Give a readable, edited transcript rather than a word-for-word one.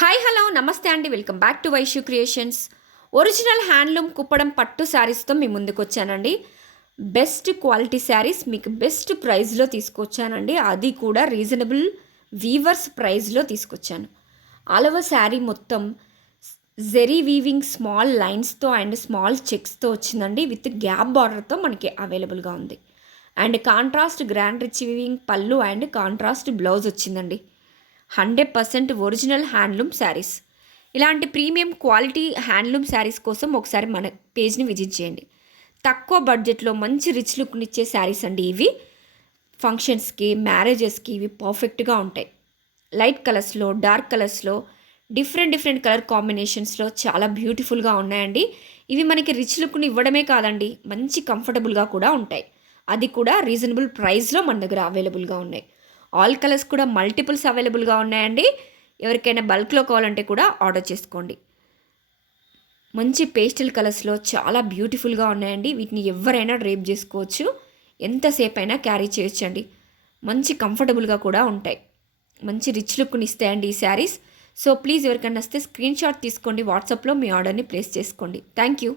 Hi hello నమస్తే అండి, welcome back to Vaishu creations. Original handloom Kuppadam పట్టు శారీస్తో మీ ముందుకు వచ్చానండి. బెస్ట్ క్వాలిటీ శారీస్ మీకు బెస్ట్ ప్రైస్లో తీసుకొచ్చానండి. అది కూడా రీజనబుల్ వీవర్స్ ప్రైస్లో తీసుకొచ్చాను. ఆల్ ఓవర్ శారీ మొత్తం జెరీ వీవింగ్ స్మాల్ లైన్స్తో అండ్ స్మాల్ చెక్స్తో వచ్చిందండి. విత్ గ్యాప్ బార్డర్తో మనకి అవైలబుల్గా ఉంది. And contrast grand rich weaving pallu and contrast blouse వచ్చిందండి. 100% ఒరిజినల్ హ్యాండ్లూమ్ శారీస్. ఇలాంటి ప్రీమియం క్వాలిటీ హ్యాండ్లూమ్ శారీస్ కోసం ఒకసారి మన పేజ్ని విజిట్ చేయండి. తక్కువ బడ్జెట్లో మంచి రిచ్ లుక్నిచ్చే శారీస్ అండి ఇవి. ఫంక్షన్స్కి, మ్యారేజెస్కి ఇవి పర్ఫెక్ట్గా ఉంటాయి. లైట్ కలర్స్లో, డార్క్ కలర్స్లో, డిఫరెంట్ కలర్ కాంబినేషన్స్లో చాలా బ్యూటిఫుల్గా ఉన్నాయండి. ఇవి మనకి రిచ్ లుక్ని ఇవ్వడమే కాదండి, మంచి కంఫర్టబుల్గా కూడా ఉంటాయి. అది కూడా రీజనబుల్ ప్రైస్లో మన దగ్గర అవైలబుల్గా ఉన్నాయి. ఆల్ కలర్స్ కూడా మల్టిపుల్స్ అవైలబుల్గా ఉన్నాయండి. ఎవరికైనా బల్క్లో కావాలంటే కూడా ఆర్డర్ చేసుకోండి. మంచి పేస్టల్ కలర్స్లో చాలా బ్యూటిఫుల్గా ఉన్నాయండి. వీటిని ఎవరైనా డ్రేప్ చేసుకోవచ్చు, ఎంతసేపు అయినా క్యారీ చేయొచ్చండి. మంచి కంఫర్టబుల్గా కూడా ఉంటాయి. మంచి రిచ్ లుక్ని ఇస్తాయండి ఈ శారీస్. సో ప్లీజ్ ఎవరికైనా వస్తే స్క్రీన్ షాట్ తీసుకోండి, వాట్సాప్లో మీ ఆర్డర్ని ప్లేస్ చేసుకోండి. Thank you.